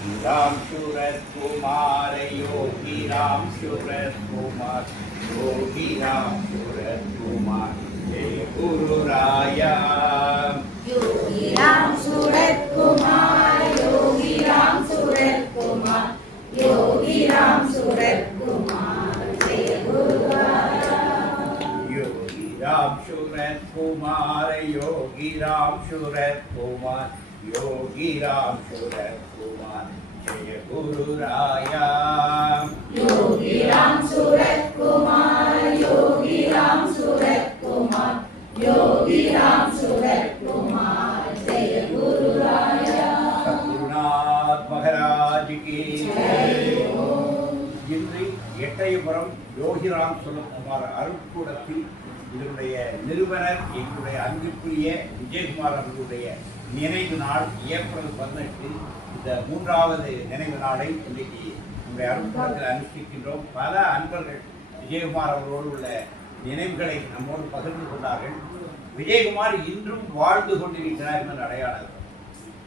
राम सूरत कुमार योगी राम सूरत कुमार योगी राम सूरत कुमार जय गुरु राया योगी राम सूरत कुमार योगी राम सूरत कुमार योगी राम सूरत कुमार जय गुरु राया योगी राम सूरत कुमार योगी राम सूरत कुमार योगी राम सूरत कुमार जय गुरु राया योगी राम सूरत कुमार योगी राम सूरत कुमार योगी राम सूरत कुमार जय गुरु राया सद्गुरुनाथ महाराज की जय இன்று எட்டயபுரம் யோகிராம் சுரத்குமார் அருட்கூடத்தில் இதனுடைய நிறுவனர் எங்களுடைய அன்புக்குரிய விஜயகுமார் அவர்களுடைய நினைவு நாள் ஏப்ரல் 18 இந்த 3வது நினைவு நாளை இன்றைக்கு நம்முடைய அருட்கூடத்தில் அனுஷ்டிக்கின்றோம். பல அன்பர்கள் விஜயகுமார் அவர்களோடு உள்ள நினைவுகளை நம்மோடு பகிர்ந்து கொண்டார்கள். விஜயகுமார் இன்றும் வாழ்ந்து கொண்டிருக்கிறார் என்ற அடையாளம்.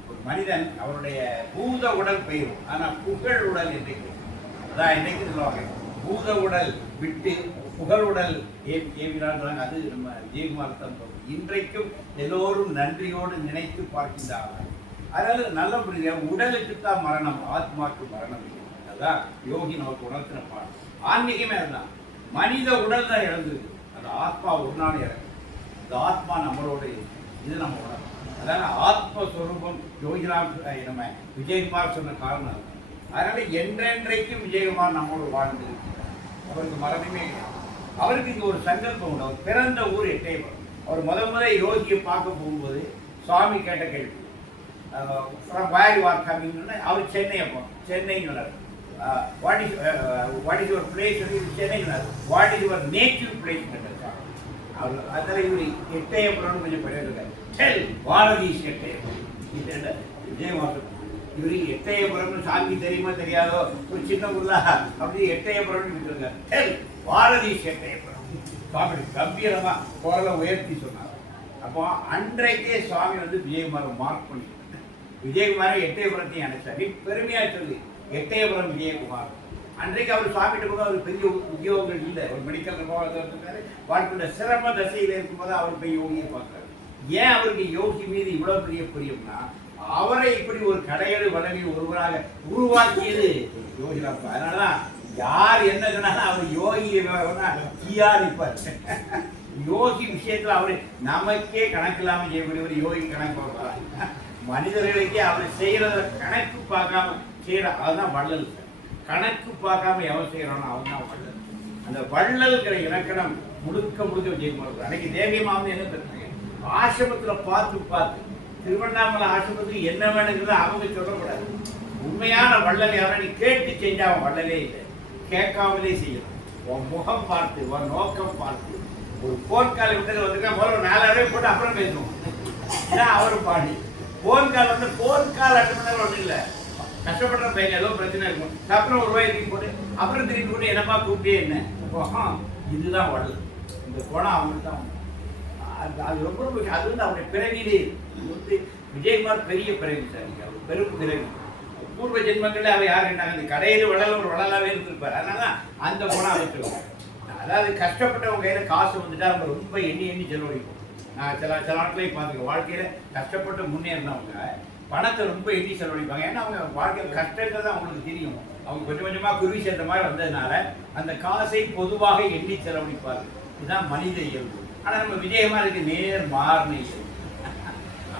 ஒரு மனிதன் அவருடைய பூத உடல் பெயரும் ஆனால் புகழ் உடல் என்றைக்கு அதான் என்னைக்கு சொல்லுவாங்க, பூத உடல் விட்டு புகழ் உடல் ஏவினான். அது நம்ம விஜயகுமார் தான். இன்றைக்கும் எல்லோரும் நன்றியோடு நினைத்து பார்க்கின்றார்கள். அதனால நல்ல புரியுது, உடலுக்கு தான் மரணம், ஆத்மாக்கு மரணம் இல்லை. அதான் யோகி நமக்கு உணர்த்தின பாடம். ஆன்மீகமே அதுதான். மனித உடல் தான் இழந்தது, அந்த ஆத்மா ஒரு நாள் இறங்கும். அந்த ஆத்மா நம்மளோட இது நம்ம உணரும். அதனால ஆத்மஸ்வரூபம் யோகிராம் நம்ம விஜயகுமார் சொன்ன காரணம் அது. அதனால என்றென்றைக்கும் விஜயகுமார் நம்மோடு வாழ்ந்து அவருக்கு மரணமே. அவருக்கு இங்கே ஒரு சங்கல்பம் உண்டு. அவர் பிறந்த ஊர் எட்டயபுரம். அவர் முதல் யோகியை பார்க்க போகும்போது சுவாமி கேட்ட கேள்வி, வேர் யூ ஆர் கம்மிங்னு. அவர் சென்னை. அப்போ சென்னைன்னு what is your place? Chennai. What is your native place கேட்டார். அவர் அதில் இவர் எட்டயபுரம்னு கொஞ்சம் பண்ணியிருக்காரு. செல் பாரதீஷ் எட்டயபுரம். இது விஜயகுமார். இவரு எட்டயபுரம்னு சாமி தெரியுமா தெரியாதோ, ஒரு சின்ன ஊர்ல அப்படி எட்டயபுரம்னு இருக்காங்க. பாரதீஷ் எட்டயபுரம். சுவாமி கம்பீரமா குரலை உயர்த்தி சொன்னார். அப்போ அன்றைக்கே சுவாமி விஜயகுமாரை மார்க் பண்ணி விஜயகுமாரை எட்டயபுரத்தையும் அனுப்பிச்சார். நீ பெருமையா சொல்லி எட்டயபுரம் விஜயகுமார். அன்றைக்கு அவர் சுவாமிகிட்ட போது அவர் பெரிய உத்தியோகங்கள் இல்லை. ஒரு மெடிக்கல் போகிறாரு. வாழ்க்கையோட சிரம தசையில் இருக்கும்போது அவர் போய் யோகியை பார்க்குறாரு. ஏன் அவருக்கு யோகி மீது இவ்வளவு பெரிய பிரியம்னா, அவரை இப்படி ஒரு கடையெழு வழங்கி ஒருவராக உருவாக்கியது யோகிராம். அதனாலதான் யார் என்ன சொன்னாலும் அவர் யோகி இருப்பார். யோகி விஷயத்துல அவரு நமக்கே கணக்கு இல்லாம செய்யக்கூடிய ஒரு யோகி கணக்கு பார்ப்பார். மனிதர்களுக்கே அவர் செய்யறத கணக்கு பார்க்காம செய்யற அதுதான் வள்ளல். கணக்கு பார்க்காம எவன் செய்யறானோ அவன் தான் வள்ளல். அந்த வள்ளல்கிற இலக்கணம் முழுக்க விஜயகுமார். அன்னைக்கு தேவியமா என்ன தெரிஞ்சாங்க, ஆசிரமத்துல பார்த்து திருவண்ணாமலை ஆசிரமத்துக்கு என்ன வேணுங்கிறத அவங்க சொல்லக்கூடாது. உண்மையான வள்ளல் யாரும் நீ கேட்டு செஞ்சா அவன் வள்ளலே இல்லை. கேட்காமலே செய்யணும். உன் முகம் பார்த்து, உன் நோக்கம் பார்த்து. ஒரு போர்க்கால விட்டு வந்துருக்கா முதல்ல 4 போட்டு அப்புறம் பேசுவோம். இதான் அவரு பாடி. போர்க்கால் போர்க்கால் அட்டை ஒன்றும் இல்லை. கஷ்டப்படுற பையன் ஏதோ பிரச்சனை இருக்கும். அப்புறம் ஒரு ரூபாய் திருப்பி போட்டு அப்புறம் திருப்பி போட்டு என்னப்பா கூப்பிட்டே என்ன. இதுதான் வள்ளல். இந்த குணம் அவங்களுக்கு தான். அது ரொம்ப அது அவருடைய பிறவிலே விஜயகுமார் பெரிய பிறவி சார். அவர் பெரும் பிறவி. பூர்வ ஜென்மங்களில் அவர் யார் என்னாங்க, இந்த கடையில் வளர ஒரு வளராகவே இருந்திருப்பார். அதனால அந்த குணம் அமைச்சிருவாங்க. அதாவது கஷ்டப்பட்டவங்க கையில் காசு வந்துட்டா நம்ம ரொம்ப எண்ணி செலவழிப்போம். நான் சில நாட்களையும் பார்த்துருக்கேன். வாழ்க்கையில் கஷ்டப்பட்டு முன்னேறினவங்க பணத்தை ரொம்ப எண்ணி செலவழிப்பாங்க. ஏன்னா அவங்க வாழ்க்கையில் கஷ்டங்கிறது அவங்களுக்கு தெரியும். அவங்க கொஞ்சம் கொஞ்சமாக குருவி சேர்ந்த மாதிரி வந்ததுனால அந்த காசை பொதுவாக எண்ணி செலவழிப்பார்கள். இதுதான் மனித இயல்பு. ஆனால் நம்ம விஜயகுமாருக்கு நேர் மாறின இயல்பு.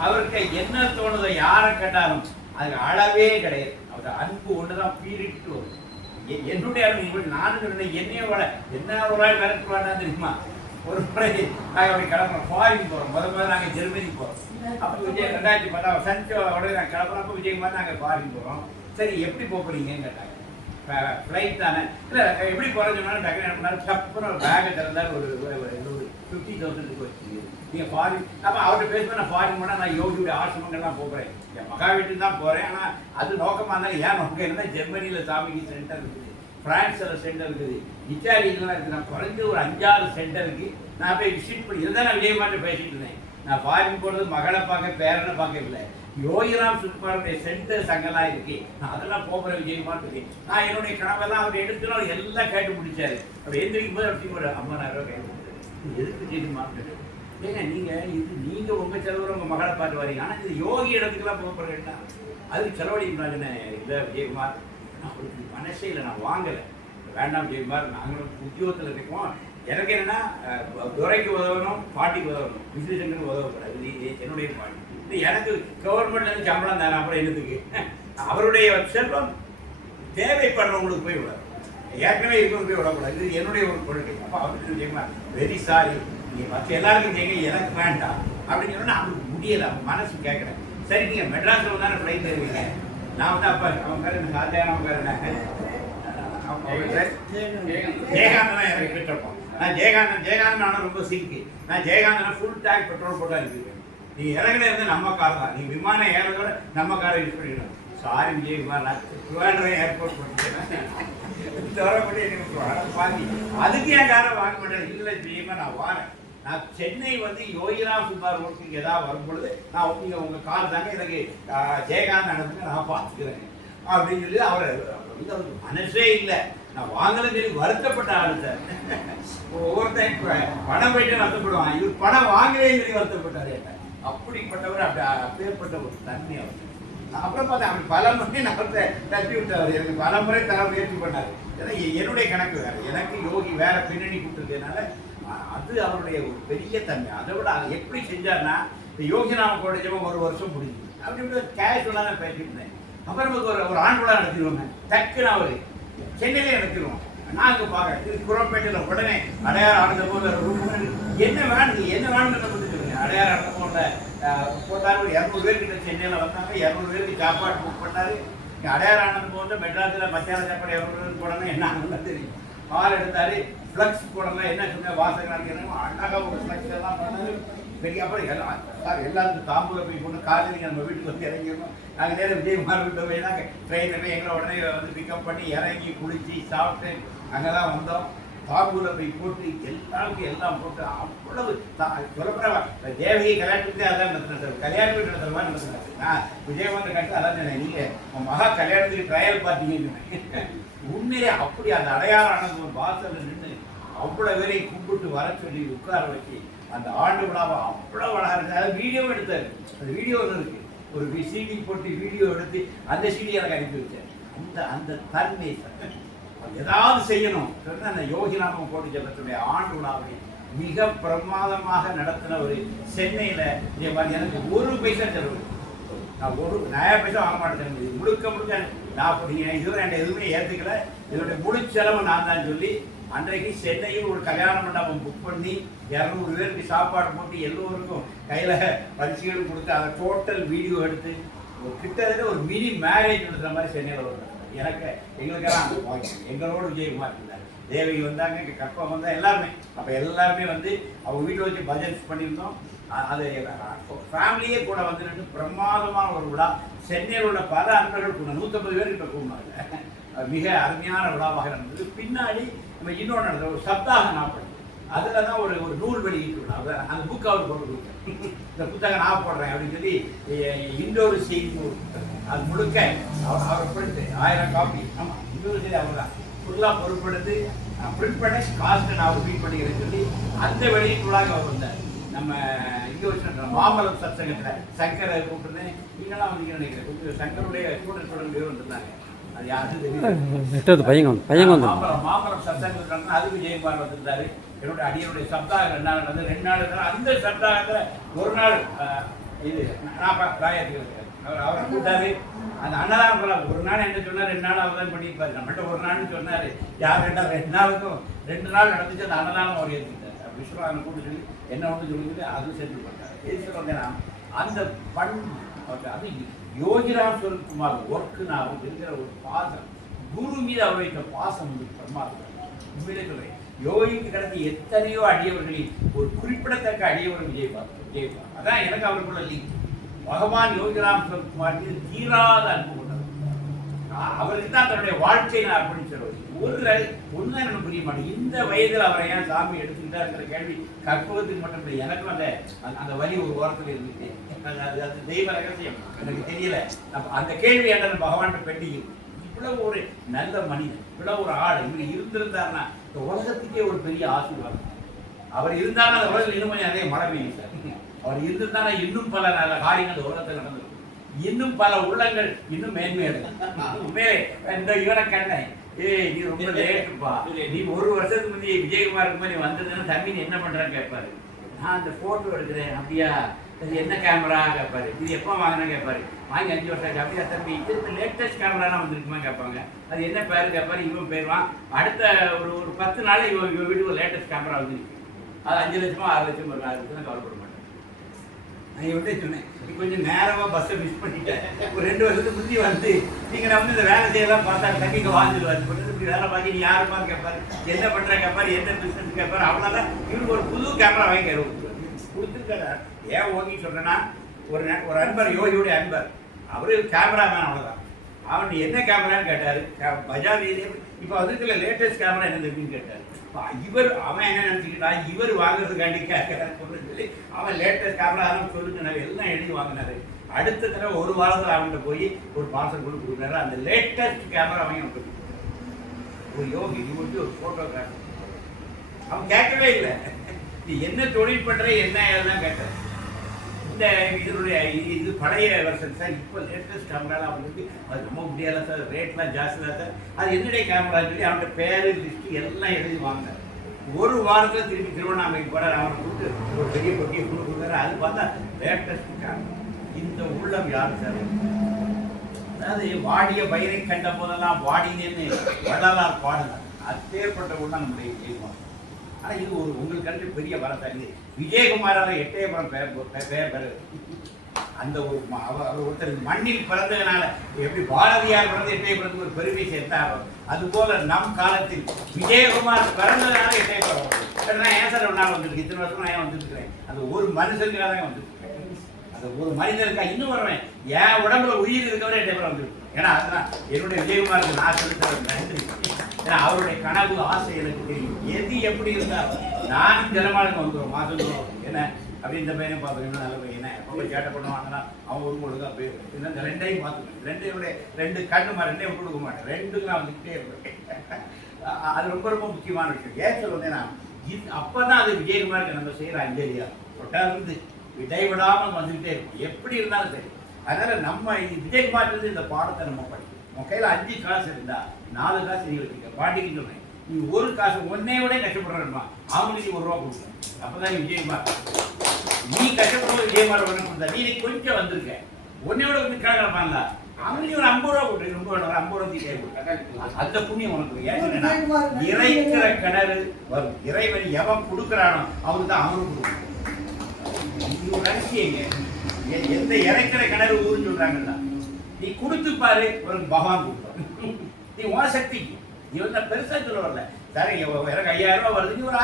அவருக்கு என்ன தோணுதோ யாரை கேட்டாலும் அதுக்கு அளவே கிடையாது. அவர் அன்பு ஒன்றுதான் பீரிட்டு வரும். என்னுடைய அன்பு நானும் என்னைய விட என்ன ஒரு நாள் விரட்டுவானா தெரியுமா. ஒரு முறை நாங்கள் அப்படி கிளம்புறோம், ஃபாரின் போகிறோம். முதல்ல நாங்கள் ஜெர்மனி போகிறோம். அப்போ 2010 சனிச்ச உடனே நாங்கள் கிளம்புறப்போ விஜயகுமார் நாங்கள் ஃபாரின் போகிறோம். சரி எப்படி போகிறீங்கன்னு கேட்டாங்க. ஃப்ளைட் தானே, இல்லை எப்படி போகிறேன்னு சொன்னாலும் டக்குனு என்ன பண்ணாரு, தப்புன்னு பேக்கை திறந்தாரு. ஒரு 50,000 வச்சு நீங்கள் ஃபாரின். அப்போ அவர்கிட்ட பேசுவேன், நான் ஃபாரின் போனால் நான் யோகியுடைய ஆசிரமங்கள்லாம் போகிறேன், என் மகா வீட்டுக்கு தான் போகிறேன். ஆனால் அது நோக்கமாக இருந்தால் ஏன் நோக்கம் என்னன்னா, ஜெர்மனியில் சாமிக்கு சென்டர் இருக்குது, பிரான்ஸில் சென்டர் இருக்குது, இத்தாலியிலாம் இருக்குது. நான் குறைஞ்ச ஒரு 5-6 சென்டருக்கு நான் போய் விசிட் பண்ணி இருந்தால் நான் விஜயகுமார்ட்ட பேசிட்டு இருந்தேன். நான் ஃபாரின் போகிறது மகளை பார்க்க பேரனை பார்க்க இல்லை, யோகிராம் சுகுமாருடைய சென்டர்ஸ் அங்கெல்லாம் இருக்கு. அதெல்லாம் போகிற விஜயகுமார் இருக்கு. நான் என்னுடைய கனவெல்லாம் அவர் எடுத்துனாலும் எல்லாம் கேட்டு முடிச்சாரு. அவர் எந்திரிக்கும் போது அப்படி ஒரு 50,000 கேட்டு கொடுத்தாரு. எதுக்கு தெரியுமா? ஏங்க நீங்க உங்க செலவு உங்க மகளை பார்த்து வரீங்க. ஆனால் இது யோகி இடத்துக்குலாம் போக போறீங்கன்னா அதுக்கு செலவழிக்கிறாங்கன்னு இல்லை விஜயகுமார். அவருக்கு மனசே இல்லை, நான் வாங்கலை. வேண்டாம் விஜயகுமார், நாங்களும் உத்தியோகத்தில் இருக்கோம். எனக்கு என்னன்னா துறைக்கு உதவணும், பாட்டிக்கு உதவணும், விசேஷங்களுக்கு உதவக்கூடாது. இது என்னுடைய பாட்டி. இது எனக்கு கவர்மெண்ட்லேருந்து சம்பளம் தானே, அப்புறம் என்னதுக்கு? அவருடைய செல்வம் தேவைப்படுறவங்களுக்கு போய் விடாது, ஏற்கனவே இருக்கிறது போய் விடக்கூடாது. இது என்னுடைய ஒரு கொள்கை. அப்போ அவருக்கு விஜயகுமார் வெரி சாரி, நீங்கள் மற்ற எல்லாருக்கும் செய்யுங்க, எனக்கு வேண்டாம் அப்படின்னு சொன்னால் அவங்களுக்கு முடியலை. அவங்க மனசு கேட்குறேன். சரி, நீங்கள் மெட்ராஸில் தானே ஃப்ளைட் தருவீங்க, நான் வந்து அப்போ அவங்க பேர் சாத்தியானவங்க ஜெயகாந்தனா எனக்கு கேட்டிருப்போம். நான் ஜெயகாந்தன் ஆனால் ரொம்ப சிங்க்கு. நான் ஜெயகாந்தனா ஃபுல் டேங்க் பெட்ரோல் போட்டா இருக்குங்க. நீ இறங்கின இருந்து நம்ம கார் தான், நீ விமானம் ஏறதோட நம்ம காரை யூஸ் பண்ணிக்கணும். சாரி விஜயகுமார், நான் திருவாரூர் ஏர்போர்ட் பண்ணிக்கிறேன், வாங்கி அதுக்கு என் காரை வாங்க மாட்டேன். இல்லை விஜயகுமார், நான் வாரேன். நான் சென்னை வந்து யோகிராம் சுகுமார் ஒர்க்குக்கு ஏதாவது வரும்பொழுது நான் நீங்கள் உங்கள் கார் தாங்க எனக்கு ஜெயகாந்த் அனுப்புங்க, நான் பார்த்துக்கிறேன் அப்படின்னு சொல்லி அவரை வந்து அவருக்கு மனசே இல்லை. நான் வாங்கலன்னு சொல்லி வருத்தப்பட்ட ஆளு சார். ஒவ்வொருத்தன் பணம் போயிட்டு வருத்தப்படுவான், இவர் பணம் வாங்கலேன்னு சொல்லி வருத்தப்பட்டாரு. அப்படிப்பட்டவர் அப்பேற்பட்ட ஒரு தன்மை அவர். அப்புறம் பார்த்தேன் அப்படி பல முறை நான் அவர்கிட்ட தட்டி விட்டவர், எனக்கு பல முறை தர முயற்சி பண்ணார். ஏன்னா என்னுடைய கணக்கு வேறு, எனக்கு யோகி வேற பின்னணி கொடுத்துருக்கனால அது அவருடைய ஒரு பெரிய தன்மை. அதை விட அதை எப்படி செஞ்சார்னா, இப்போ யோகிராம கோடஜமாக 1 வருஷம் முடிஞ்சு அப்படி கேஷுவலாக தான் பேசிட்டு இருந்தேன். அப்புறம் நமக்கு ஒரு ஆண்டு விழா நடத்திடுவோங்க, டக்குன்னு அவர் சென்னையிலே நடத்திடுவோம். நான் அங்கே பார்க்குறேன், இது குரம்பேட்டையில் உடனே அடையாறு ஆனந்த போல என்ன வேணும்னு சொல்லுங்க. அடையாறு ஆனந்த போல போட்டார். ஒரு 200 பேர்கிட்ட சென்னையில் வந்தாங்க. 200 பேருக்கு சாப்பாடு புக் பண்ணார். இங்கே அடையாறு ஆனந்த போல மெட்ராஸில் மத்தியான சாப்பாடு 200 பேருக்கு போடணும், என்ன ஆனதுன்னு தெரியும். ஆள் எடுத்தார், ஃப்ளக்ஸ் போடலாம், என்ன சொன்ன வாசகராக அழகாக ஒரு ஃப்ளக்ஸ் எல்லாம் பண்ணார். பெரிய அப்புறம் எல்லாம் சார் எல்லாருக்கும் தாம்பூரை போய் கொண்டு காலையில் நம்ம வீட்டுக்கு வந்து இறங்கிடணும். நாங்கள் நேரம் விஜயகுமார் வீட்டை போய் தான் ட்ரெயினில் போய் எங்களை உடனே வந்து பிக்கப் பண்ணி இறங்கி குளித்து சாப்பிட்டு அங்கே தான் வந்தோம். தாம்பூரை போய் போட்டு எல்லாருக்கும் எல்லாம் போட்டு அவ்வளவு சொல்லப்படுற தேவகி கல்யாணத்துக்கு அதான் நடத்துனார். கல்யாணத்துக்கு நடத்துகிற மாதிரி நடத்துனார். நான் விஜயகுமார் கட்டு அதான் சொன்னேன், நீங்கள் உங்கள் மகா கல்யாணத்துக்கு ட்ரையல் பார்த்தீங்கன்னு. உண்மையே அப்படி அந்த அடையாளம் ஒரு வாசலில் நின்று அவ்வளோ பேரையும் கும்பிட்டு வர சொல்லி உட்கார வச்சு அந்த ஆண்டு விழாவை அவ்வளோ அழகாக இருக்குது. அதை வீடியோ எடுத்தார். அந்த வீடியோ ஒன்று இருக்குது, ஒரு சிடி போட்டு வீடியோ எடுத்து அந்த சிடி எனக்கு அனுப்பி வச்சார். அந்த தன்மை ஏதாவது செய்யணும் சொன்னால் அந்த யோகிராம கோடீஸ்வரத்துடைய ஆண்டு விழாவை மிக பிரமாதமாக நடத்தின ஒரு சென்னையில் இதே மாதிரி எனக்கு 1 பைசா செலவு, நான் 1 நயா பைசா வாங்க மாட்டேன். முழுக்க நான் இதுவரை என் எதுவுமே ஏற்றுக்கல. இதனுடைய முழு செலவு நான் தான் சொல்லி அன்றைக்கு சென்னையில் ஒரு கல்யாண மண்டபம் புக் பண்ணி 200 பேருக்கு சாப்பாடு போட்டு எல்லோருக்கும் கையில் பரிசுகள் கொடுத்து அதை டோட்டல் வீடியோ எடுத்து கிட்டத்தட்ட ஒரு மினி மேரேஜ் நடத்துகிற மாதிரி சென்னையில் வரும். எனக்கு எங்களுக்கெல்லாம் எங்களோட விஜயகுமார் இருந்தார், தேவகி வந்தாங்க, இங்கே கற்பம் வந்தால் எல்லாருமே. அப்போ எல்லாருமே வந்து அவங்க வீட்டில் வச்சு பஜன்ஸ் பண்ணியிருந்தோம். அது ஃபேமிலியே கூட வந்துட்டு பிரமாதமான ஒரு விழா. சென்னையில் உள்ள பல அன்பர்கள் கூட 150 பேர்கிட்ட கூடாங்க. மிக அருமையான விழாவாக நடந்தது. பின்னாடி நம்ம இன்னொன்று நடந்தது, ஒரு சப்தாக நாற்பது, அதில் தான் ஒரு நூல் வெளியிட்டு விழா. அந்த புக் அவர் போட்டு கொடுத்தேன், இந்த புத்தகம் நான் போடுறேன் அப்படின்னு சொல்லி இன்னொரு செய்தி அது முழுக்க அவர் பிரிண்ட் 1000 காப்பி. ஆமாம், இன்னொரு செய்தி அவர் தான் ஃபுல்லாக பொறுப்படுத்து பிரிண்ட் பண்ண காஸ்ட்டை நான் ஒரு மீட் பண்ணிக்கிறேன்னு சொல்லி அந்த வெளியீட்டு விழாக்கு அவர் வந்தார். நம்ம இங்கே வச்சு மாமலம் சத்சங்கத்தில் சங்கரை கூப்பிட்டுருந்தேன். நீங்களாம் வந்தீங்கன்னு நினைக்கிறேன். கொஞ்சம் சங்கருடைய ஸ்டூடெண்ட் பேர் வந்துருந்தாங்க. அது யாருன்னு தெரியல. மாமலம் சத்சங்கத்தில் அதுக்கு விஜயகுமார் வந்திருந்தாரு. என்னுடைய அடியனுடைய சப்தாகம் 2 நாள் நடந்தது. 2 நாள் இருந்தாலும் அந்த சப்தாகத்தில் ஒரு நாள் இது நான் அவரை கூட்டாரு. அந்த அன்னதானம் போல ஒரு நாள் என்ன சொன்னார், 2 நாள் அவர் தான் பண்ணியிருப்பாரு. நம்மகிட்ட ஒரு நாள்னு சொன்னார். யார் 2 நாளுக்கும் 2 நாள் நடந்துச்சு. அந்த அன்னதானம் அவர் ஏற்றுக்கிட்டார். விஸ்வநாதனை கூட்டு சொல்லி என்ன ஒன்று சொல்லிட்டு அதுவும் செஞ்சு பண்ணார். எது சொல்றேன்னா அந்த அது யோகிராம் சுகுமார் ஒர்க்கு நான் அவருக்கு இருக்கிற ஒரு பாசம், குரு மீது அவர் வைத்த பாசம் வந்து பிரமாதம். உண்மையிலே சொல்றேன், யோகிக்கு கடந்த எத்தனையோ அடியவர்களில் ஒரு குறிப்பிடத்தக்க அடியவர் விஜயகுமார். அதான் எனக்கு அவருக்குள்ள லீக். பகவான் யோகிராம் சுகுமார் மீது தீராத அன்பு கொண்டவர். அவருக்கு தான் தன்னுடைய வாழ்க்கையை நான் அர்ப்பணிச்சிருவேன். ஒன்றும் எனக்கு புரிய மாட்டேன். இந்த வயதில் அவரை ஏன் சாமி எடுத்துக்கிட்டாருங்கிற கேள்வி கற்பகத்துக்கு மட்டும் இல்லை, எனக்கும் அந்த வலி ஒரு ஓரத்தில் இருந்துச்சு. அது தெய்வ ரகசியம் எனக்கு தெரியல. அந்த கேள்வி என்ன பகவான் பெட்டி இவ்வளவு ஒரு நல்ல மனிதன், இவ்வளவு ஒரு ஆள் இவர் இருந்திருந்தாருன்னா இந்த உலகத்துக்கே ஒரு பெரிய ஆசீர்வாதம். அவர் இருந்தாலும் அந்த உலகத்தில் இன்னும் கொஞ்சம் நிறைய மழை பெய்யும் சார். அவர் இருந்திருந்தானா இன்னும் பல நல்ல காரியங்கள் அந்த உலகத்தில் நடந்திருக்கும், இன்னும் பல உள்ளங்கள் இன்னும் மேன்மையடையும். உண்மையிலே இந்த இவனை கண்ணை நீ ரொம்ப லேட்டுப்பா, நீ ஒரு வருஷத்துக்கு முந்தைய விஜயகுமாருக்கு நீ வந்ததுன்னு தம்பி நீ என்ன பண்றான்னு கேட்பாரு. நான் அந்த போட்டோ எடுக்கிறேன். அப்படியா, அது என்ன கேமரா கேட்பாரு. இது எப்போ வாங்கினா கேட்பாரு. வாங்கி 5 வருஷம் ஆச்சு. அப்படியா தம்பி, இது லேட்டஸ்ட் கேமராலாம் வந்துருக்குமா கேட்பாங்க. அது என்ன பேர் கேட்பாரு. இவன் போயிடுவான். அடுத்த ஒரு 10 நாள் இவன் வீட்டுக்கு ஒரு லேட்டஸ்ட் கேமரா வந்துருக்கு. அது 5 லட்சமோ 6 லட்சம் வரும். 6 லட்சம் கவலைப்பட மாட்டேன். நான் இவன்ட்டே சொன்னேன், நீ கொஞ்சம் நேரமாக பஸ்ஸை மிஸ் பண்ணிட்டேன். ஒரு 2 வருஷத்துக்கு முந்தி வந்து நீங்கள் நான் வந்து இந்த வேலை செய்யலாம் பார்த்தா தம்பி இங்கே வாழ்ந்துருவாரு. இப்படி வேலை பார்க்க நீ யாருப்பான்னு கேட்பாரு, என்ன பண்ணுற கேட்பாரு, என்ன பிஸ்னஸ் கேட்பாரு. அவ்வளோதான் இவருக்கு ஒரு புது கேமரா வாங்கி கொடுத்துருக்காரு. ஏன் ஓகே சொல்கிறேன்னா, ஒரு அன்பர், யோகியோடைய அன்பர், அவரு கேமராமேன். அவ்வளோதான். அவன் என்ன கேமரான்னு கேட்டார். பஜாஜ் இப்போ வந்துருக்குல லேட்டஸ்ட் கேமரா என்ன இருக்குன்னு கேட்டார். அவன் என்ன நினச்சிக்கிட்டான், இவர் வாங்குறதுக்காண்டி கேட்கறான்னு சொல்லி அவன் லேட்டஸ்ட் கேமரா சொல்லிட்டு எல்லாம் எழுதி வாங்கினாரு. அடுத்த தடவை ஒரு வாரத்தில் அவன்கிட்ட போய் ஒரு பார்சல் கொண்டு கொடுக்குறாரு. அந்த லேட்டஸ்ட் கேமரா வாங்கி ஒரு யோகி வந்து ஒரு ஃபோட்டோகிராஃபர். அவன் கேட்கவே இல்லை, நீ என்ன தொழில் பண்ற என்ன தான் கேட்டார். இந்த இதனுடைய இது பழைய வருஷன் சார். இப்போ லேட்டஸ்ட் கேமராலாம் அவங்களுக்கு அது ரொம்ப முடியாத சார், ரேட்லாம் ஜாஸ்தி தான் சார். அது என்னுடைய கேமரான்னு சொல்லி அவன்கிட்ட பேரு லிஸ்ட்டு எல்லாம் எழுதி வாங்கினார். ஒரு வாரத்தில் திருப்பி திருவண்ணாமலைக்கு போகிறார். அவனை கூப்பிட்டு ஒரு பெரிய பொட்டியை கொடுக்குறாரு. அது பார்த்தா லேட்டஸ்ட் கேமரா. இந்த உள்ளம் யார் சார்? அதாவது வாடிய பயிரை கண்ட போதெல்லாம் வாடினேன்னு வள்ளலார் பாடுனார். அப்பேற்பட்ட உள்ளம் நம்முடைய விஜயகுமார். ஆனால் இது ஒரு உங்களுக்கு கண்டு பெரிய வரத்தாங்க. விஜயகுமாரால் எட்டயபுரம் பெயர் அந்த ஒரு அவர் ஒருத்தர் மண்ணில் பிறந்ததுனால எப்படி பாரதியார் பிறந்து எட்டயபுரத்துக்கு ஒரு பெருமை சேர்த்தாரோ, அதுபோல நம் காலத்தில் விஜயகுமார் பிறந்ததுனால எட்டயபுரம். நான் ஏன் சார் ஒரு நாள் வந்துருக்கு, இத்தனை வருஷம் நான் ஏன் வந்துருக்கிறேன், அந்த ஒரு மனுஷனுக்காக தான் வந்துருக்கேன். அந்த ஒரு மனிதனுக்காக இன்னும் வருவேன். என் உடம்புல உயிர் இருக்கவரை எட்டயபுரம் வந்துருக்கு. ஏன்னா அதுதான் என்னுடைய விஜயகுமாருக்கு நான் செலுத்துறது நன்றி. ஏன்னா அவருடைய கனவு ஆசை எனக்கு தெரியும். எது எப்படி இருந்தாலும் நானும் ஜனமாளுக்கு வந்துடும் மாதம் என்ன அப்படி இந்த பையனையும் பார்த்துக்கணும், நல்ல பையனை ரொம்ப சேட்டை பண்ணுவாங்கன்னா அவன் ஒரு ஒழுங்காக போயிடும். இந்த ரெண்டையும் பார்த்துக்கணும். 2 கண்ணுமா 2 கொடுக்க மாட்டேன். 2க்கும் நான் வந்துக்கிட்டே இருப்பேன். அது ரொம்ப ரொம்ப முக்கியமான விஷயம். ஏன் சொல்லுவேன்னா, அப்போ தான் அது விஜயகுமாருக்கு நம்ம செய்கிற அஞ்சலியா தொடர்ந்து இடைவிடாமல் வந்துக்கிட்டே இருக்கும், எப்படி இருந்தாலும் சரி. அதனால் நம்ம விஜயகுமார்லேருந்து இந்த பாடத்தை நம்ம படிக்கணும். உன் கையில் 5 காசு இருந்தா 4 காசு நீ வச்சுக்க. பாட்டிக்கு சொல்றேன், நீ 1 காசு ஒன்னே விட கஷ்டப்படுறா அவங்களுக்கு 1 ரூபா கொடுக்க. அப்பதான் விஜயகுமார் நீ கஷ்டப்படுறது விஜயகுமார் ஒன்று கொடுத்தா நீ கொஞ்சம் வந்திருக்க. ஒன்னே விட கொஞ்சம் கேட்கலாம்ல, அவங்களுக்கு ஒரு 50 ரூபா கொடுத்து ரொம்ப வேணும். 50 ரூபா அந்த புண்ணியம் உனக்கு. ஏன்னா இறைக்கிற கிணறு வரும். இறைவன் எவன் கொடுக்குறானோ அவனுக்கு தான் அவனும் கொடுக்கணும். இது ஒரு ரகசியங்க. எந்த இறைக்கிற கிணறு ஊருன்னு சொல்றாங்கல்ல, நீ கொடுத்து பாரு, ஒரு பகவான் கொடுப்பாரு. நீ உன் சக்திக்கு நீ வந்து பெருசா சொல்ல வரல சார். எனக்கு 5000 ரூபா வருது, நீ ஒரு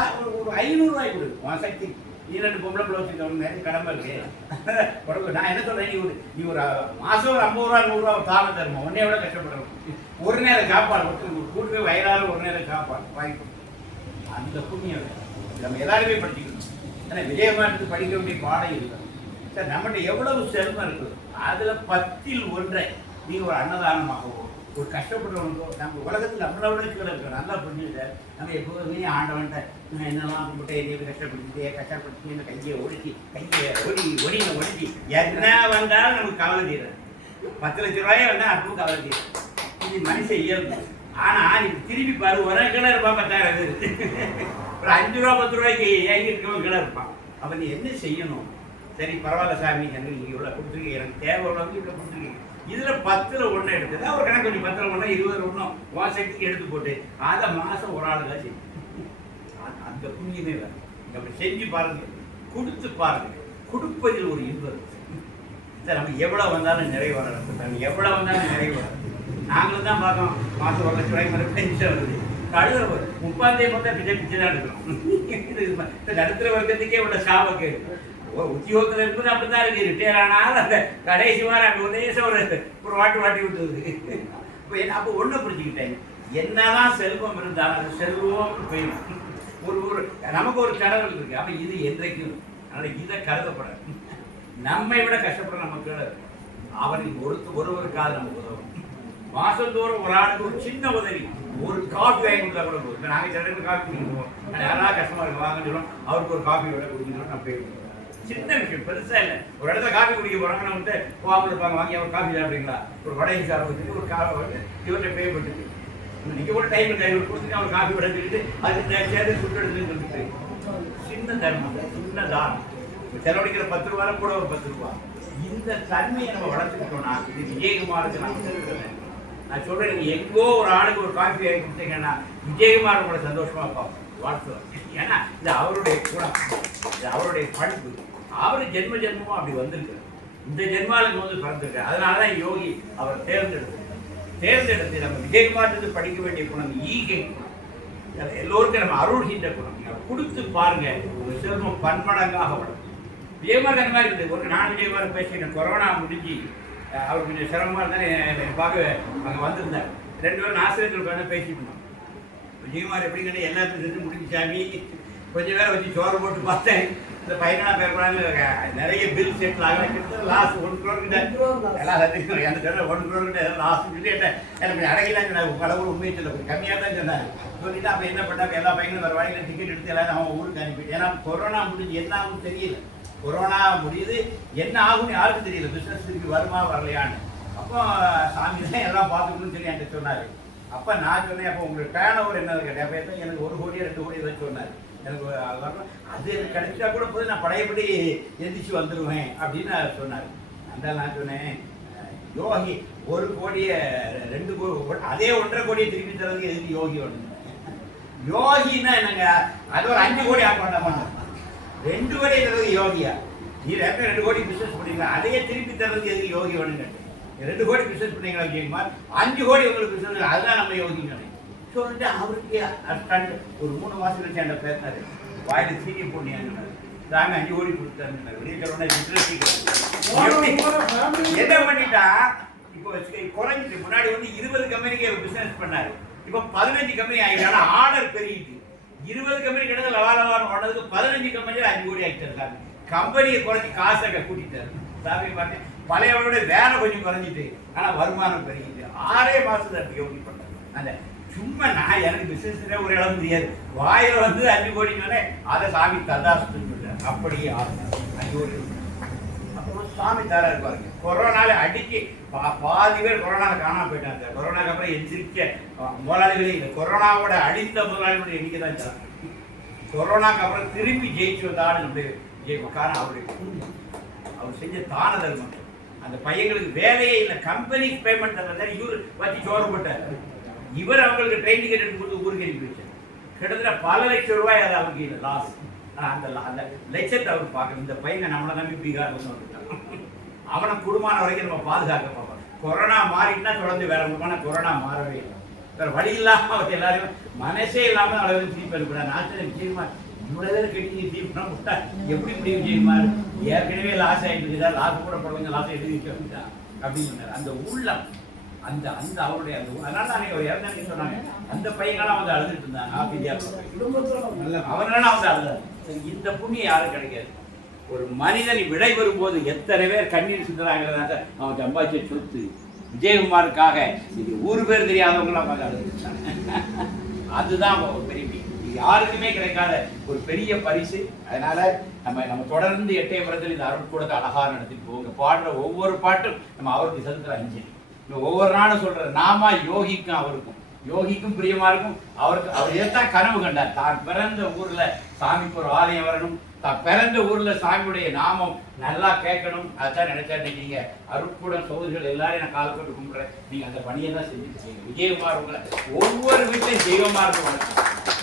500 ரூபாய் கொடு உன் சக்தி. நீ 2 பொம்பளை பிள்ளை வச்சுக்க நிறைய கடமை இருக்கு உடம்பு. நான் என்ன சொல்றேன், நீ ஒரு மாசம் ஒரு 50 ரூபா 100 ரூபா தாம தருமா. உன்னைய விட கஷ்டப்படுறோம். ஒரு நேரம் சாப்பாடு கூட்டு வயிறால ஒரு நேரம் சாப்பாடு வாங்கி அந்த புண்ணியம் நம்ம எல்லாருமே படிச்சுக்கணும். ஏன்னா விஜயகுமாருக்கு படிக்க வேண்டிய பாடம் இல்லை சார். நம்மகிட்ட எவ்வளவு செல்வம் இருக்குது, அதுல 10ல் 1 நீ ஒரு அன்னதானமாகவோ ஒரு கஷ்டப்படுறவனுக்கோ நம்ம உலகத்தில் நம்மளோட இருக்கிற நல்லா புரிஞ்சு சார். நம்ம எப்போதுமே ஆண்டவன்ட்ட நான் என்னெல்லாம் கும்பிட்டு என்னைய கஷ்டப்படுத்தி இந்த கையை ஒடுக்கி ஒடுக்கி என்ன வந்தாலும் நமக்கு கவலை தீராது. 10 லட்ச ரூபாயே வந்தால் அப்பவும் கவலை தீராது. இது மனுஷன் இயல்பு. ஆனால் இது திரும்பி பாரு, ஒரு கிணறு இருப்பான் 10,000 ஒரு 5 ரூபா 10 ரூபாய்க்கு ஏங்கி இருக்கவன் கிணறு இருப்பான். அப்போ நீ என்ன செய்யணும்? சரி பரவாயில்ல சாமி, எனக்கு நீங்கள் இவ்வளோ கொடுத்துருக்கீங்க, எனக்கு தேவை உள்ளவங்க இவ்வளோ கொடுத்துருக்கீங்க. இதில் 10ல் 1 எடுத்தது ஒரு கணக்கு கொஞ்சம் 10ல் 1 20 ஒன்றும் வாசத்துக்கு எடுத்து போட்டு அதை மாதம் ஒரு ஆள் தான் செய்யும். அந்த புண்ணியமே வேறு. அப்படி செஞ்சு பாருங்க, கொடுத்து பாருங்க. கொடுப்பதில் ஒரு இன்பம் சார். நம்ம எவ்வளோ வந்தாலும் நிறைவாக நம்ம எவ்வளோ வந்தாலும் நிறைவாக. நாங்களும் தான் பார்க்கோம், மாதம் 1 லட்ச ரூபாய்க்கு மேலே பென்ஷன் வருது. கழுத 30 பார்த்தா பிச்சை தான் எடுக்கிறோம். நடுத்தர வர்க்கத்துக்கே உள்ள சாபக்கு உத்தியோகத்தில் இருக்குது. அப்படிதான் இருக்கு. ரிட்டையர் ஆனால் அந்த கடைசி வாரம் அங்கே ஒரு தேசம் ஒரு வாட்டி விட்டுருது. அப்போ ஒன்றை புரிஞ்சுக்கிட்டேன், என்னதான் செல்வம் இருந்தாலும் அது செல்வம் போயிடும். ஒரு நமக்கு ஒரு கடவுள் இருக்கு. அப்ப இது என்றைக்கும் அதனால இதை கருதப்படாது. நம்மை விட கஷ்டப்பட நமக்கு அவனுக்கு ஒருவருக்காக நமக்கு உதவும். மாசந்தோறும் ஒரு ஆளுக்கு ஒரு சின்ன உதவி, ஒரு காஃபி வாங்கி கொடுத்தா கூட போதும். நாங்கள் சில இடத்துல காஃபி குடிக்கிறோம், யாராவது கஷ்டமா இருக்கு வாங்கன்னு சொல்லுவோம், அவருக்கு ஒரு காஃபி விட குடிக்கிறோம். நான் போய் சின்ன விஷயம், பெருசா இல்லை. ஒரு இடத்துல காஃபி குடிக்க போறாங்கன்னு வந்து அவங்க இருப்பாங்க, வாங்கி அவர் காஃபி சாப்பிடுறீங்களா, ஒரு வடை சாப்பிட்டு ஒரு காஃபி வந்து இவர்கிட்ட பே பண்ணிட்டு நீங்க கூட டைம் கொடுத்துட்டு அவர் காஃபி விட சொல்லிட்டு அதுக்கு சேர்த்து சுட்டு எடுத்துன்னு சொல்லிட்டு சின்ன தர்மம், சின்ன தானம். செலவழிக்கிற 10 ரூபா கூட ஒரு 10 ரூபா. இந்த தன்மையை நம்ம வளர்த்துக்கிட்டோம்னா இது விஜயகுமாருக்கு நான் சொல்றேன். நான் சொல்றேன், நீங்க எங்கோ ஒரு ஆளுக்கு ஒரு காஃபி வாங்கி கொடுத்தீங்கன்னா விஜயகுமார் கூட சந்தோஷமா வாழ்த்துவார். ஏன்னா இது அவருடைய குணம், இது அவருடைய பண்பு. அவரு ஜென்ம ஜென்மமும் அப்படி வந்திருக்காரு. இந்த ஜென்மாலுக்கு வந்து பிறந்திருக்காரு. அதனாலதான் யோகி அவர் தேர்ந்தெடுத்து நம்ம விஜயகுமார் படிக்க வேண்டிய குணம் ஈகை. எல்லோருக்கும் நம்ம அருள்கின்ற குணம். கொடுத்து பாருங்க, உங்க செல்வம் பன்மடங்காக வளரும். விஜயகுமார் அந்த மாதிரி இருக்குது. ஒரு நான் விஜயகுமார் பேசிக்கிறேன். கொரோனா முடிஞ்சு அவர் கொஞ்சம் சிரமமாக இருந்தாலும் பார்க்க அங்கே வந்திருந்தார். 2 பேரும் ஆசிரியர்கள் உட்காந்து பேசிட்டு இருந்தோம். விஜயகுமார் எப்படிங்கிட்ட எல்லாத்தையும் செஞ்சு முடிஞ்சாமி கொஞ்சம் பேரை வச்சு சோறு போட்டு பார்த்தேன். இந்த 15 பேர் கூட நிறைய பில் செட்டில் ஆகலாம். லாஸ்ட் 1 crore கிட்ட எல்லாம் அந்த தடவை 1 crore கிட்ட லாஸ்ட் கிட்டே எனக்கு அடங்கிதான் சொன்னாங்க. கடவுள் உண்மையை சொல்ல கொஞ்சம் கம்மியாக தான் சொன்னாங்க. சொல்லிட்டு அப்போ என்ன பண்ணாங்க, எல்லா பையனும் வேறு வழியில் டிக்கெட் எடுத்து எல்லாரும் அவன் ஊருக்கு அனுப்பிட்டு. ஏன்னா கொரோனா முடிஞ்சு என்ன ஆகும்னு தெரியல. கொரோனா முடியுது என்ன ஆகும்னு யாருக்கும் தெரியல. பிஸ்னஸ் திருப்பி வருமா வரலையான்னு. அப்போ சாமி தான் எல்லாம் பார்த்துக்கணும்னு சொல்லி என்கிட்ட சொன்னார். அப்போ நான் சொன்னேன், அப்போ உங்களுக்கு டேர்ன் ஓவர் என்ன கேட்டேன். அப்போ தான் எனக்கு 1 கோடி 2 கோடி தான் சொன்னார். எனக்கு அது எனக்கு கிடைச்சா கூட போது நான் பழையபடி எந்திரிச்சு வந்துடுவேன் அப்படின்னு சொன்னார். அந்த நான் சொன்னேன், யோகி 1 கோடியை 2 கோடி அதே 1.5 கோடியை திருப்பி தரதுக்கு எதுக்கு யோகி ஒன்று? யோகின்னா என்னங்க, அது ஒரு 5 கோடி ஆக்க வேண்டாமா? 2 கோடி தரது யோகியா? நீ 2 கோடி பிசினஸ் பண்ணீங்களா, அதையே திருப்பி தரதுக்கு எதுக்கு யோகி ஒன்று? 2 கோடி பிசினஸ் பண்ணீங்களா விஜயகுமார், 5 கோடி உங்களுக்கு பிசினஸ், அதுதான் நம்ம யோகிங்க சொல்லிட்டு அவருக்கு அஸ்டாண்ட். ஒரு 3 மாசம் கழிச்சு என்கிட்ட பேசினாரு. வாயில சீனி போட்டியாங்க, தாங்க 5 கோடி கொடுத்தாரு. என்ன பண்ணிட்டா இப்போ குறைஞ்சிட்டு. முன்னாடி வந்து 20 கம்பெனிக்கு பிசினஸ் பண்ணாரு, இப்போ 15 கம்பெனி ஆகிட்டாங்க. ஆர்டர் பெருகிட்டு 20 கம்பெனி கிட்ட லவாலவான்னு ஓடுறதுக்கு 15 கம்பெனியில் 5 கோடி ஆகிட்டாரு. கம்பெனியை குறைஞ்சி காசை கூட்டிட்டாரு. சாமி பார்த்தேன், பழையவரோட வேலை கொஞ்சம் குறைஞ்சிட்டு ஆனால் வருமானம் பெருகிட்டு 6 மாசத்துல யோகி பண்ணாரு. அந்த சும்மா நான் எனக்கு பிசினஸ்ல ஒரு இடம் தெரியாது, வாயில வந்து 5 கோடினாலே அதை சாமி ததாசுன்னு சொல்றாரு. அப்படியே 5 கோடி அப்புறம் சாமி தர இருப்பாருங்க. கொரோனால அடிச்சு பாதி பேர் கொரோனால காணாம போயிட்டாங்க. கொரோனாக்கு அப்புறம் எந்திரிக்க முதலாளிகளே இல்லை. கொரோனாவோட அடித்த முதலாளிகளுடைய எண்ணிக்கை தான் ஜாஸ்தி. கொரோனாக்கு அப்புறம் திரும்பி ஜெயிச்சு வந்தாலும் நம்முடைய காரணம் அவருடைய புண்ணியம், அவர் செஞ்ச தான தர்மம். அந்த பையங்களுக்கு வேலையே இல்லை, கம்பெனி பேமெண்ட் தரல, இவர் வச்சு சோறு போட்டார். இவர் அவங்களுக்கு ட்ரெயின் டிக்கெட் எடுத்து கொடுத்து ஊருக்கு அனுப்பி வச்சார். கிட்டத்தட்ட பல லட்சம் ரூபாய் அது அவருக்கு இல்லை லாஸ். அந்த லட்சத்தை அவர் பார்க்கணும். இந்த பையனை நம்மளை நம்பி பீகார் வந்து வந்துட்டான். அவனை குடும்பமான வரைக்கும் நம்ம பாதுகாக்க பார்ப்போம். கொரோனா மாறிட்டுனா தொடர்ந்து வேற விதமான கொரோனா மாறவே இல்லை. வேற வழி இல்லாமல் அவர் எல்லாருமே மனசே இல்லாமல் அளவுக்கு திருப்பி அனுப்பினார். நாட்டில் விஜயகுமார் இவ்வளோ கெட்டி தீர்ப்புனா விட்டா எப்படி முடியும்? விஜயகுமார் ஏற்கனவே லாஸ் ஆகிட்டு இருக்குதா, லாஸ் கூட பிள்ளைங்க லாஸ் எழுதி வச்சுட்டா அப்படின்னு சொன்னார். அந்த உள்ளம் அந்த அந்த அவருடைய அந்த அதனால தான் அவர் இறந்தாங்க சொன்னாங்க. அந்த பையங்களாம் வந்து அழுதுட்டு இருந்தாங்க. அவனால வந்து அழுதாங்க. இந்த புண்ணியம் யாரும் கிடைக்காது. ஒரு மனிதன் விடை பெறும்போது எத்தனை பேர் கண்ணீர் சிந்துறாங்கிறத அவன் சம்பாதிச்ச சொத்து விஜயகுமாருக்காக இது ஊர் பேர் தெரியாதவங்களாம் அழுதுட்டாங்க. அதுதான் பெரிய யாருக்குமே கிடைக்காத ஒரு பெரிய பரிசு. அதனால நம்ம தொடர்ந்து எட்டயபுரத்தில் இந்த அருட்கூடத்தை அழகா நடத்திட்டு போங்க. பாடுற ஒவ்வொரு பாட்டும் நம்ம அவருக்கு செலுத்துற அஞ்சலி. ஒவ்வொரு நாளும் சொல்ற நாம யோகிக்கும் அவருக்கும் யோகிக்கும் பிரியமா இருக்கும். அவருக்கு அவர் எதான் கனவு கண்டார், தான் பிறந்த ஊர்ல சாமிக்கு ஒரு ஆலயம் வரணும், தான் பிறந்த ஊர்ல சாமியுடைய நாமம் நல்லா கேட்கணும். அதான் நினைச்சா நீங்க அருட்கூடம் சோதரிகள் எல்லாரையும் நான் கால் போட்டு கும்பிடுறேன். நீங்க அந்த பணியை தான் செஞ்சுட்டு இருக்கீங்க. விஜயகுமார் உங்களை ஒவ்வொரு வீட்லையும் தெய்வமா இருக்கும்.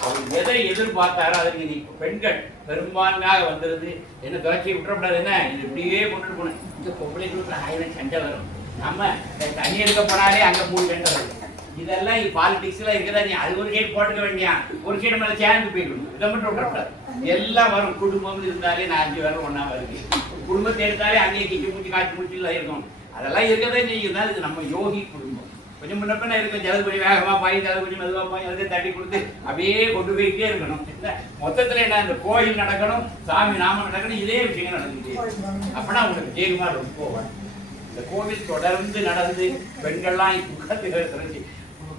அவர் எதை எதிர்பார்த்தாரோ அதுக்கு நீ பெண்கள் பெரும்பான்மையாக வந்துருது. என்ன துவச்சி விட்டுறக்கூடாது, என்ன இது இப்படியே கொண்டுட்டு போகணும். இந்த பொம்பளை குரூப்ல 1000 சண்டை வரும். நம்ம தண்ணி எடுக்க போனாலே அங்க 3 சண்டை வரும். இதெல்லாம் பாலிடிக்ஸ்ல இருக்குதா, நீ அது ஒரு சைடு போட்டுக்க வேண்டியா, ஒரு சைடு மேல சேர்ந்து போயிடணும். இதை மட்டும் விட்டுறக்கூடாது. எல்லாம் வரும். குடும்பம் இருந்தாலே 5 பேரும் ஒன்னா வருது. குடும்பத்தை எடுத்தாலே அங்கேயே கிச்சு மூச்சு காய்ச்சி மூச்சு இருக்கும். அதெல்லாம் இருக்கதான் செய்யுதுதான். இது நம்ம யோகி குடும்பம். கொஞ்சம் முன்ன பின்ன இருக்கும், ஜலது கொஞ்சம் வேகமாக பாய், ஜலது கொஞ்சம் மெதுவாக பாய், அதை தட்டி கொடுத்து அப்படியே கொண்டு போய்கிட்டே இருக்கணும். மொத்தத்தில் என்ன, இந்த கோயில் நடக்கணும், சாமி நாமம் நடக்கணும், இதே விஷயங்கள் நடந்துகிட்டே அப்படின்னா உங்களுக்கு விஜயகுமார் ரொம்ப போவார். இந்த கோவில் தொடர்ந்து நடந்து பெண்கள்லாம் முகத்துக்கு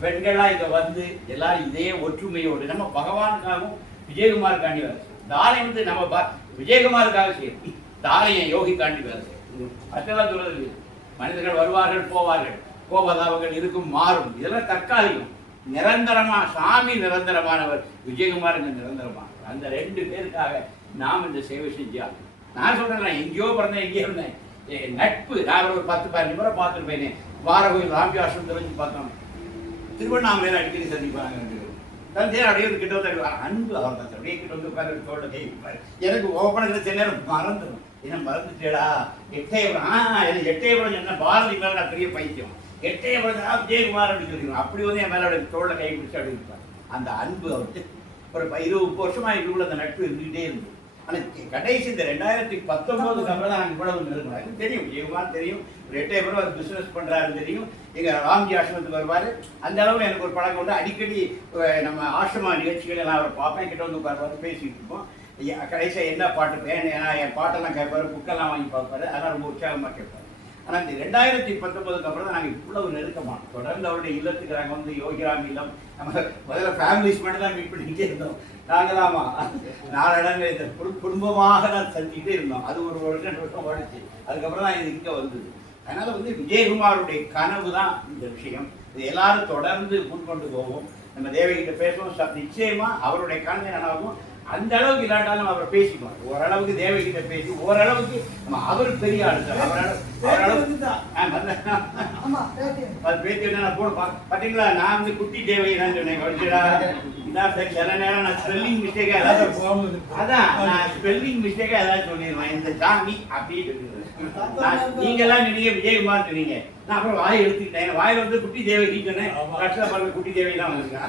பெண்கள்லாம் இங்கே வந்து எல்லாரும் இதே ஒற்றுமையோடு நம்ம பகவானுக்காகவும் விஜயகுமாருக்காண்டி வேலை செய்யும். இந்த ஆலயம் வந்து நம்ம விஜயகுமாருக்காக செய்யும், இந்த ஆலயம் யோகிக்காண்டி வேலை செய்யும். அதெல்லாம் சொல்றது மனிதர்கள் வருவார்கள் போவார்கள், கோபதாபங்கள் இருக்கும் மாறும், இதெல்லாம் தற்காலிகம். நிரந்தரமா சாமி நிரந்தரமானவர், விஜயகுமார் நிரந்தரமான. அந்த 2 பேருக்காக நாம் இந்த சேவை செஞ்சா. நான் சொல்றேன், எங்கேயோ பிறந்தேன், எங்கேயோ இருந்தேன், நட்பு. நான் ஒரு 10-15 முறை பார்த்துருப்பேனே. வார கோயில் ராம்பி ஆசிரம் தெரிஞ்சு பார்த்தோம், திருவண்ணாமலையில் அடிக்கடி சந்திப்பாங்க. தந்தையை அப்படியே கிட்ட வந்து அன்பு அவர் தான் அப்படியே கிட்ட வந்து உட்காந்து தோட்ட செய்வார். எனக்கு ஓப்பனத்தில் சில நேரம் மறந்துடும், என்ன மறந்துட்டேடா எட்டயபுரம், எனக்கு எட்டயபுரம் என்ன பாரதி மேலே நான் பெரிய பைத்தியம், எட்டயபுரம் விஜயகுமார் அப்படின்னு சொல்லிடுவோம். அப்படி வந்து என் மேலே தோல்ல கை பிடிச்சி அப்படி இருப்பார். அந்த அன்பு அவருக்கு ஒரு 20 வருஷமா எங்களுக்குள்ள அந்த நட்பு இருந்துகிட்டே இருந்தது. ஆனால் கடைசி இந்த 2019 அப்புறம் தான் நாங்கள் இவ்வளவு இருக்கணும். எனக்கு தெரியும் விஜயகுமார் தெரியும், ஒரு 8 பேரும் அவர் பிஸ்னஸ் பண்ணுறாருன்னு தெரியும். எங்கள் ராம்ஜி ஆசிரமத்துக்கு வருவார். அந்த அளவில் எனக்கு ஒரு பழக்கம் உண்டு. அடிக்கடி நம்ம ஆசிரம நிகழ்ச்சிகள் எல்லாம் அவரை பார்ப்பேன், கிட்ட வந்து உட்காருவார், பேசிகிட்டு இருப்போம். கடைசியாக என்ன பாட்டு ஏன்னா என் பாட்டெல்லாம் கேட்பார், புக்கெல்லாம் வாங்கி பார்ப்பார், அதெல்லாம் ரொம்ப உற்சாகமாக கேட்பார். ஆனால் இந்த 2019 அப்புறம் தான் நாங்கள் இவ்வளவு நெருக்கமாக தொடர்ந்து அவருடைய இல்லத்துக்கு நாங்கள் வந்து யோகிராம் இல்லம், நம்ம முதல்ல ஃபேமிலிஸ் மட்டும் தான் மீட் பண்ணிக்கிட்டே இருந்தோம். நாங்களாமா 4 இடங்கள் இந்த குடும்பமாக தான் சந்திக்கிட்டே இருந்தோம். அது ஒரு வருஷம் ஓடிச்சு. அதுக்கப்புறம் தான் இது இங்கே வந்தது. அதனால் வந்து விஜயகுமாருடைய கனவு தான் இந்த விஷயம். இது எல்லாரும் தொடர்ந்து முன்கொண்டு போவோம். நம்ம தேவகிட்ட பேசுவோம், நிச்சயமாக அவருடைய கனவு நனவாகும். அந்த அளவுக்கு இல்லாட்டாலும் அவரை பேசிக்குவார். ஓரளவுக்கு தேவகிட்ட பேசி ஓரளவுக்கு நம்ம அவர் பெரிய ஆளு சார். அது பேசி போட பார்த்தீங்களா, நான் வந்து குட்டி தேவகி தான் சொன்னேன். கவனிச்சடா இதான் சார், சில நேரம் நான் ஸ்பெல்லிங் மிஸ்டேக்காக ஏதாவது அதான் நான் ஸ்பெல்லிங் மிஸ்டேக்காக ஏதாவது சொல்லிடுவேன். இந்த சாமி அப்படியே சொல்லிடுவேன். நீங்கெல்லாம் நீங்க விஜயகுமார் சொன்னீங்க, நான் அப்புறம் வாயை எடுத்துக்கிட்டேன். வாயில் வந்து குட்டி தேவகி சொன்னேன், கட்சியில் பாருங்க குட்டி தேவகி தான் வந்திருக்கேன்.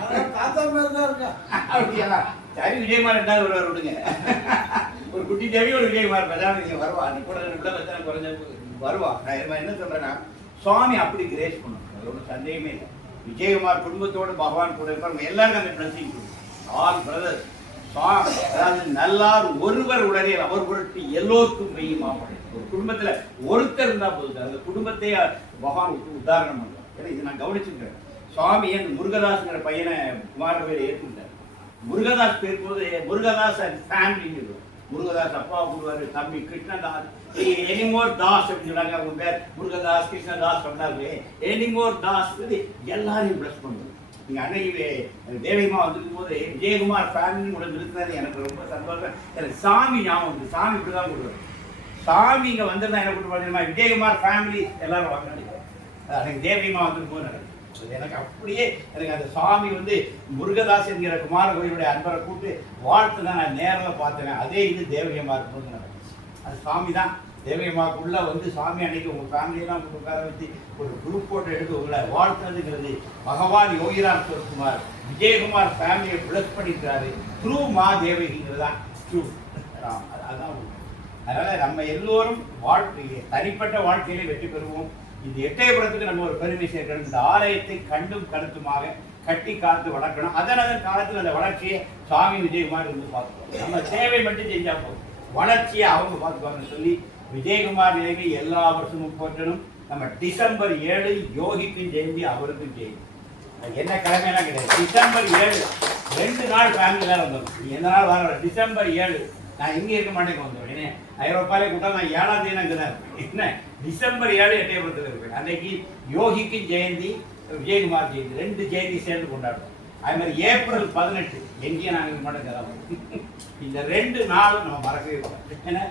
அப்படியா, சரி விஜயகுமார் ரெண்டாவது ஒருவர் விடுங்க. ஒரு குட்டி தேவி ஒரு விஜயகுமார் பேசாம நீங்க வருவா, அந்த கூட பிரச்சனை குறைஞ்ச வருவா. நான் என்ன சொல்றேன்னா, சுவாமி அப்படி கிரேஸ் பண்ணும், அது ஒன்றும் சந்தேகமே இல்லை. விஜயகுமார் குடும்பத்தோடு பகவான் கூட இருப்பார். எல்லாருக்கும் அந்த பிளஸிங் ஆல் பிரதர்ஸ். அதாவது நல்லார் ஒருவர் உடனே அவர் பொருட்டு எல்லோருக்கும் மெய்யுமா. ஒரு குடும்பத்துல ஒருத்தர் இருந்தா போதும், அந்த குடும்பத்தை பகவான் உதாரணம் பண்றார். ஏன்னா இது நான் கவனிச்சுக்கிறேன். சுவாமி என் முருகதாஸ்ங்கிற பையனை குமாரவேலை ஏற்றுக்கிட்டார். முருகதாஸ் பேர் போது முருகதாஸ் அண்ட் ஃபேமிலின்னு இருக்கும். முருகதாஸ் அப்பா கூடுவார், தம்பி கிருஷ்ணதாஸ், எனிமோர் தாஸ் அப்படின்னு சொல்றாங்க. அவங்க பேர் முருகதாஸ் கிருஷ்ணதாஸ் சொன்னாரு. எனிமோர் தாஸ் எல்லாரையும் பிளஸ் பண்ணுவோம். நீங்கள் அன்னைக்கு தேவியமா வந்துருக்கும் போது விஜயகுமார் ஃபேமிலி கூட இருக்கிறது எனக்கு ரொம்ப சந்தோஷம். எனக்கு சாமி ஞாபகம் வந்து சாமி இப்படி தான் கொடுக்குறேன். சாமி இங்கே வந்திருந்தா என்ன கூட்டு பார்த்தீங்கன்னா விஜயகுமார் ஃபேமிலி எல்லாரும் வாங்க அன்னைக்கு தேவியமா வந்துருக்கும் போது நடக்குது. எனக்கு அப்படியே எனக்கு அந்த சாமி வந்து முருகதாஸ் என்கிற குமார கோயிலுடைய அன்பரை கூப்பிட்டு வாழ்த்து தான் நான் நேரில் பார்த்தேன். அதே இது தேவகியமா இருக்கும்போது நடக்குது. அது சாமி தான் தேவகியமாக்குள்ள வந்து சாமி அன்னைக்கு உங்கள் ஃபேமிலியெல்லாம் உட்கார வச்சு ஒரு குரூப் போட்டோ எடுத்து உங்களை வாழ்த்துறதுங்கிறது பகவான் யோகிராம் சுரத்குமார் விஜயகுமார் ஃபேமிலியை பிளஸ் பண்ணிக்கிறாரு. த்ரூ மா தேவகிங்கிறது தான் ட்ரூ. அதுதான். அதனால் நம்ம எல்லோரும் தனிப்பட்ட வாழ்க்கையிலே வெற்றி பெறுவோம். இந்த எட்டயபுரத்துக்கு நம்ம ஒரு பெருமை சேர்க்கணும். இந்த ஆலயத்தை கண்டும் கருத்துமாக கட்டி காத்து வளர்க்கணும். அதன் காலத்தில் அந்த வளர்ச்சியை சாமி விஜயகுமார் இருந்து பார்த்துக்கணும். நம்ம சேவை மட்டும் செஞ்சா போதும், வளர்ச்சியை அவங்க பார்த்துக்குவாங்கன்னு சொல்லி விஜயகுமார் நிலைமை எல்லா வருஷமும் போற்றணும். நம்ம டிசம்பர் 7 யோகிக்கும் ஜெயந்தி, அவருக்கும் ஜெயந்தி. என்ன கிழமையெல்லாம் கிடையாது. டிசம்பர் 7 2 நாள் ஃபேமிலியில் வந்தோம். எந்த நாள் வர டிசம்பர் 7 நான் இங்கே இருக்க மாட்டேங்க வந்துடுவேன். ஏன்னா ஐரோப்பாலே கூட்டம் நான் 7ஆம் தேதி அங்கே தான் இருப்பேன். என்ன டிசம்பர் 7 எட்டயபுரத்தில் இருப்பேன். அன்னைக்கு யோகிக்கு ஜெயந்தி, விஜயகுமார் ஜெயந்தி 2 ஜெயந்தி சேர்ந்து கொண்டாடுவோம். அது மாதிரி ஏப்ரல் 18 எங்கேயும் நாங்கள் இருக்க மாட்டேங்க. இந்த 2 நாளும் நம்ம மறக்கவே கூடாது. ஏன்னா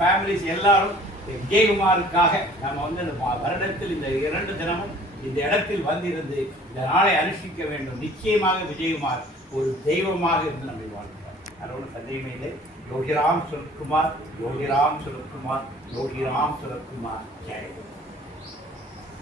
ஃபேமிலிஸ் எல்லாரும் விஜயகுமாருக்காக நம்ம வந்து இந்த வருடத்தில் இந்த 2 தினமும் இந்த இடத்தில் வந்திருந்து இந்த நாளை அனுஷ்டிக்க வேண்டும். நிச்சயமாக விஜயகுமார் ஒரு தெய்வமாக இருந்து நம்மை வாழ்கிறார். அதோட சந்தேகமே இல்லை. யோகிராம் சுரத்குமார், யோகிராம் சுரத்குமார், யோகிராம் சுரத்குமார். ஜெய்.